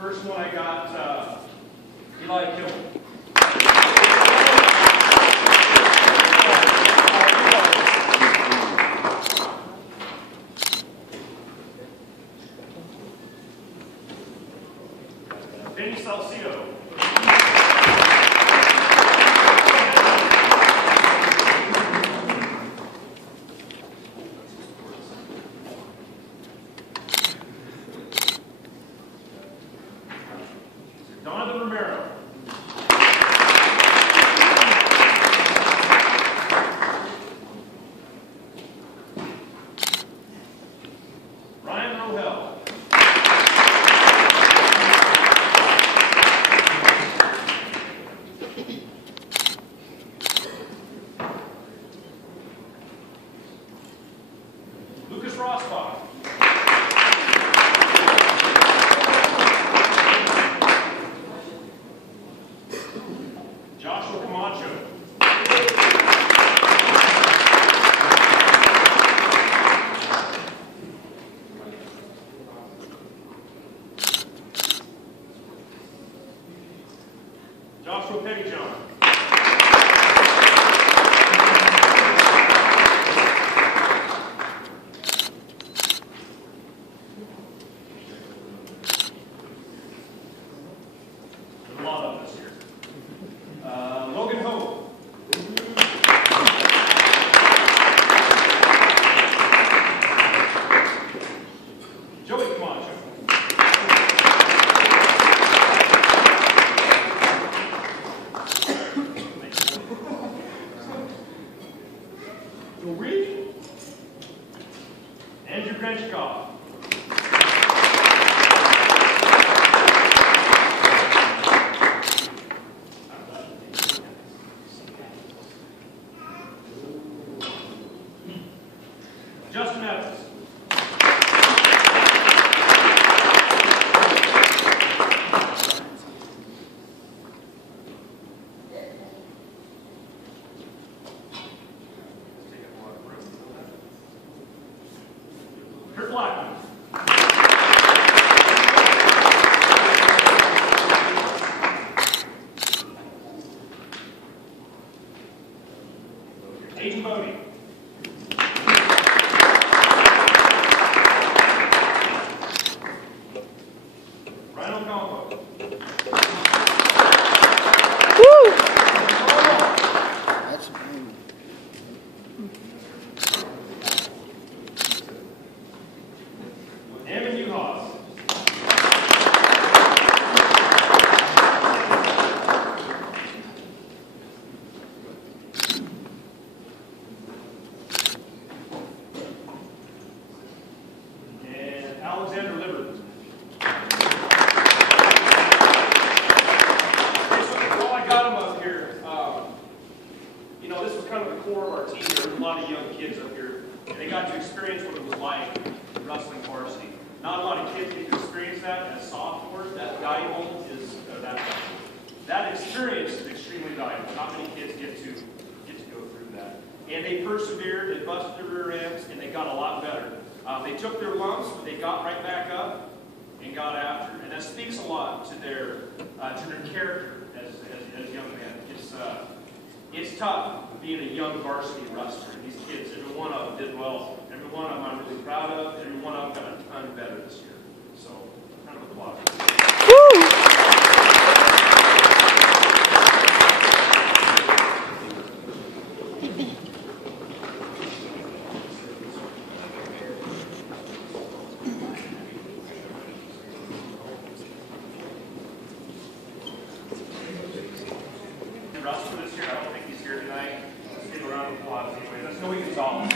First one I got Eli Kimmel. Vinny Salcido. Donovan Romero. Ryan Rohel. Lucas Rosbach. Joshua Camacho. Joshua Pettyjohn. There's a lot of us here. Logan Hope. Joey Camacho. Joe Reed. Andrew Grenchkoff. Justin Evans. Kurt Blackman. Aiden Bodie. Ryan Ocampo. Woo! That's Evan Uhas. And Alexander Libbert. While I got him up here, you know, this was kind of the core of our team. There were a lot of young kids up here, and they got to experience what it was like wrestling varsity. Not a lot of kids get to experience that as sophomores. That valuable is that experience is extremely valuable. Not many kids get to go through that. And they persevered, they busted their rear ends, and they got a lot better. They took their lumps, but they got right back up and got after. And that speaks a lot to their character as young men. It's tough being a young varsity wrestler. These kids, every one of them did well. Every one of them I'm really proud of. Every one of them got a ton better this year. So, kind of applause. Wrestler this year, I don't think he's here tonight. Let's give a round of applause anyway. Let's know he can solve it.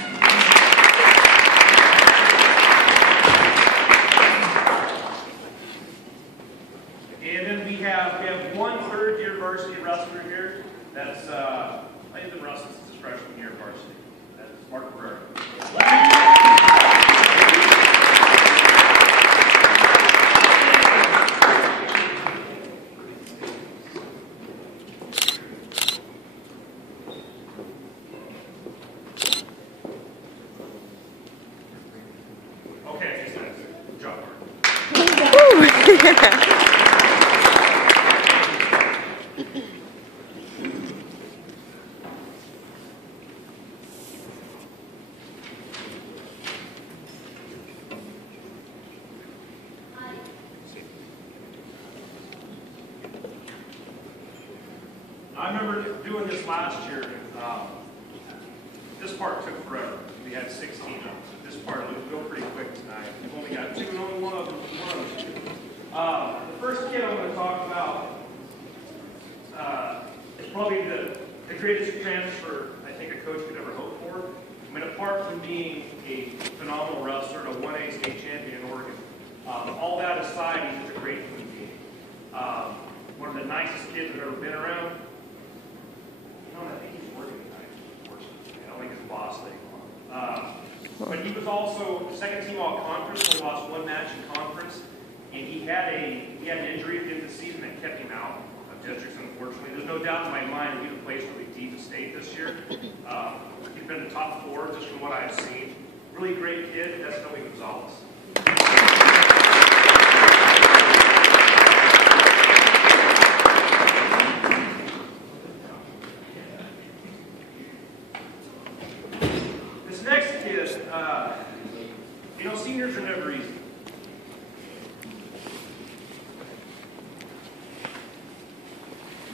And then we have one third-year varsity wrestler here. That's he's been wrestling since his freshman year of varsity. That's Mark Burr. Okay, good job, Mark. I remember doing this last year. This part took forever. We had 16 of them. This part will go pretty quick tonight. We've only got two, and only one of them. The first kid I'm going to talk about is probably the greatest transfer I think a coach could ever hope for. I mean, apart from being a phenomenal wrestler and a 1A state champion in Oregon, all that aside, he's just a great human being. One of the nicest kids I've ever been around. You know, I think he's working tonight, unfortunately. I don't think his boss laid on. But he was also second team all conference, so he lost one match in conference. And he had an injury at the end of the season that kept him out of districts, unfortunately. There's no doubt in my mind he would have placed really deep in state this year. He's been in the top 4 just from what I've seen. Really great kid. That's Noe Gonzalez. This next kid, you know, seniors are never easy.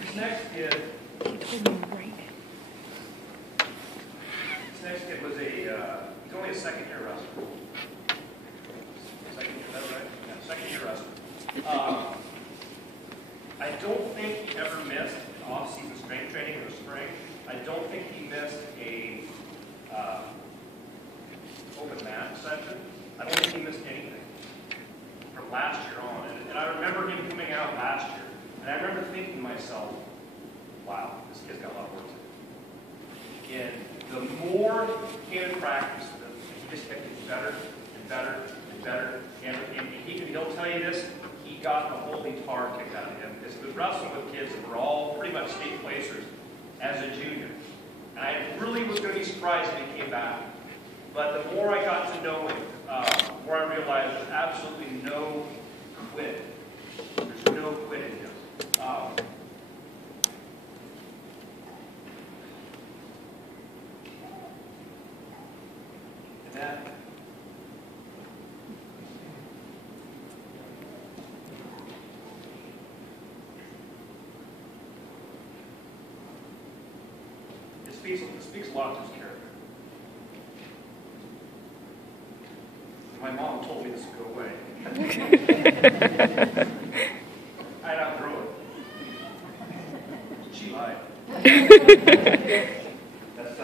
This next kid was he's only a second-year wrestler. Second year, is that right? Yeah, second-year wrestler. I don't think he ever missed off-season strength training in the spring. I don't think he missed a open mat session. I don't think he missed anything from last year on. And I remember him coming out last year, and I remember thinking to myself, wow, this kid's got a lot of work to do. And the more he came in practice, he just kept getting better and better and better. And he'll tell you this, he got the holy tar kicked out of him because he was wrestling with kids that were all pretty much state placers as a junior. And I really was going to be surprised when he came back. But the more I got to know him, the more I realized there's absolutely no quit. There's no quit in him. And that it speaks a lot to his character. My mom told me this would go away. I'd outgrow it. She lied. That's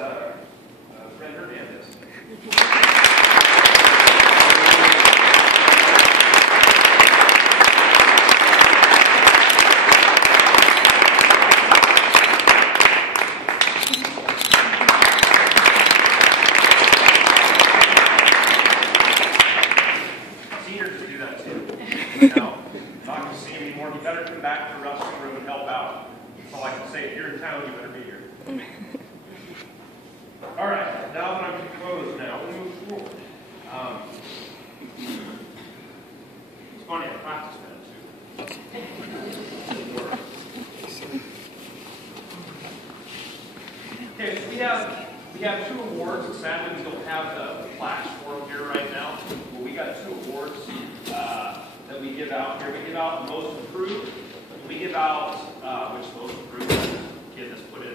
Fred Hernandez. All right, now that I'm composed now, we'll move forward. It's funny, I practiced that too. Okay, so we have 2 awards, and sadly we don't have the plaques for them here right now. But we got 2 awards that we give out here. We give out most improved. We give out which most improved kid that's put in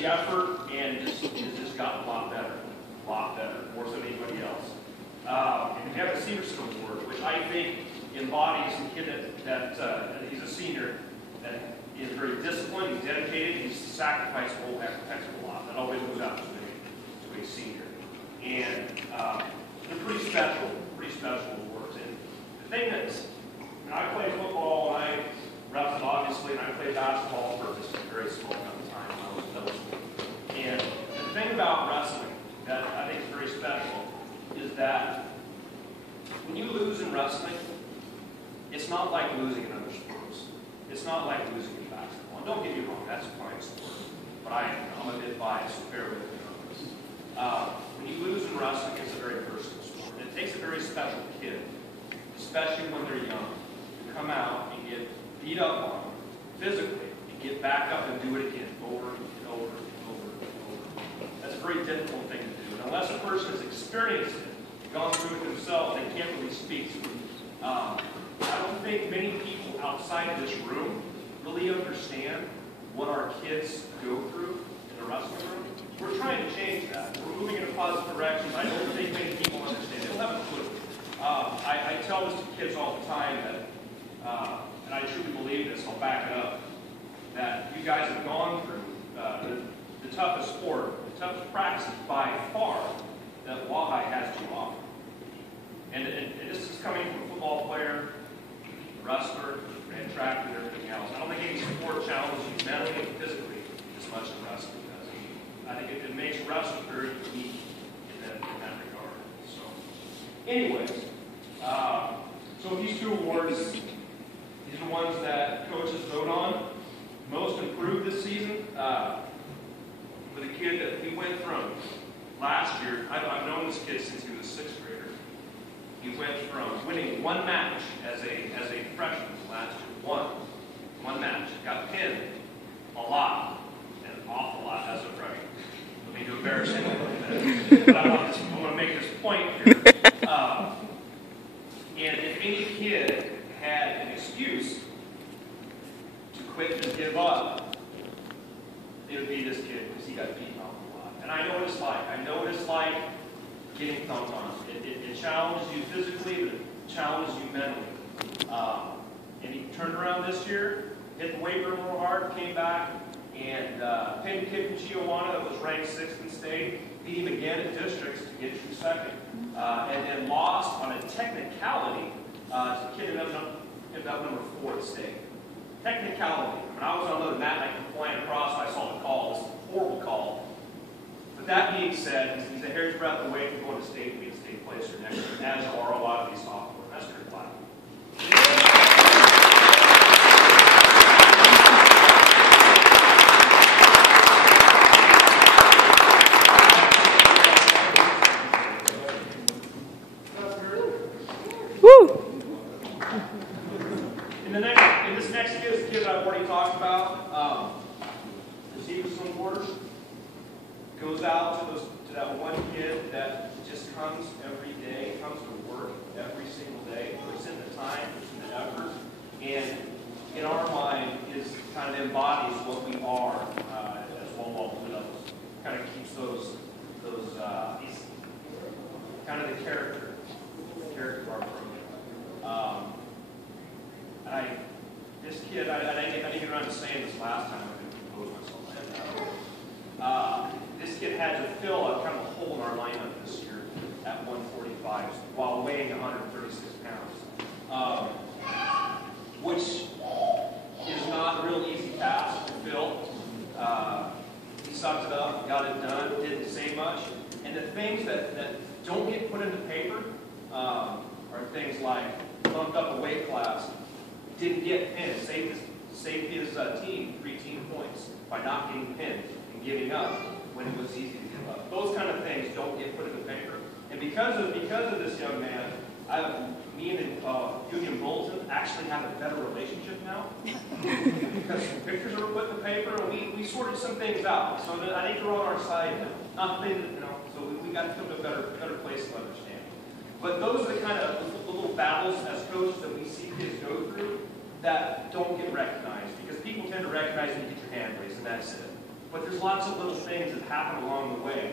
the effort and has just gotten a lot better, more than anybody else. And we have the Severson Award, which I think embodies the kid that he's a senior, that is very disciplined, he's dedicated, he's sacrificed a whole heck of a lot. That always goes out to a senior. And they're pretty special awards. And the thing that's, when I played football and I wrestled obviously, and I played basketball for just a very small amount of time when I was in middle school. And the thing about wrestling that I think is very special is that when you lose in wrestling, it's not like losing in other sports. It's not like losing in basketball. And don't get me wrong, that's a fine sport. But I'm a bit biased, so bear with me on this. When you lose in wrestling, it's a very personal sport. And it takes a very special kid, especially when they're young, to come out and get beat up on physically and get back up and do it again over and over and over and over. That's a very difficult thing to do. And unless a person has experienced it, gone through it themselves, they can't really speak to it. I don't think many people outside of this room really understand what our kids go through in the wrestling room. We're trying to change that. We're moving in a positive direction. I don't think many people understand. They don't have a clue. I tell this to kids all the time that, and I truly believe this, I'll back it up, that you guys have gone through the toughest sport, the toughest practice by far that WAHI has to offer. And this is coming from a football player, wrestler, ran track, and everything else. I don't think any sport challenges you mentally and physically as much as wrestling does. I think it makes wrestling very unique in that regard. So, anyways, so these two awards, these are ones that coaches vote on. Most improved this season, with a kid that we went from last year. I've known this kid since he was a sixth grader. He went from winning one match as a freshman last year. One match. Got pinned a lot, and an awful lot as a freshman. Let me do embarrassing a little bit. But I want to make this point here. And if any kid had an excuse to quit and give up, it would be this kid, because he got beaten up a lot. And I know what it's like. I know what it's like getting thumped on. It challenges you physically, but it challenges you mentally. And he turned around this year, hit the weight room real hard, came back, and pinned a kid from Chihuahua that was ranked 6th in state, beat him again at districts to get to 2nd, and then lost on a technicality to a kid who ended up number 4 at state. Technicality. When I was on another mat, I came flying across, I saw the call. It was a horrible call. But that being said, he's a hair's breadth away from going to state and being a state placer next year, as are a lot of these sophomores. That's pretty flat. In this next kid is a kid that I've already talked about. Receiver supporters. Goes out to that one kid that just comes every day, comes to work every single day, puts in the time, puts in the effort, and in our mind is kind of embodies what we are as well Blue Devils. Kind of keeps those he's kind of the character of our program. This kid, I didn't get around to saying this last time. I didn't compose myself. This kid had to fill a kind of a hole in our lineup this year at 145 while weighing 136 pounds, which is not a real easy task to fill. He sucked it up, got it done, didn't say much. And the things that don't get put into paper are things like bumped up a weight class, didn't get pinned, saved his team 3 team points by not getting pinned and giving up when it was easy to give up. Those kind of things don't get put in the paper. And because of this young man, me and Union Bulletin actually have a better relationship now. Because some pictures were put in the paper, and we sorted some things out. So I think they're on our side now. Nothing, so we got to come to a better place to understand. But those are the kind of the little battles as coaches that we see kids go through that don't get recognized. Because people tend to recognize when you get your hand raised, and that's it. But there's lots of little things that happen along the way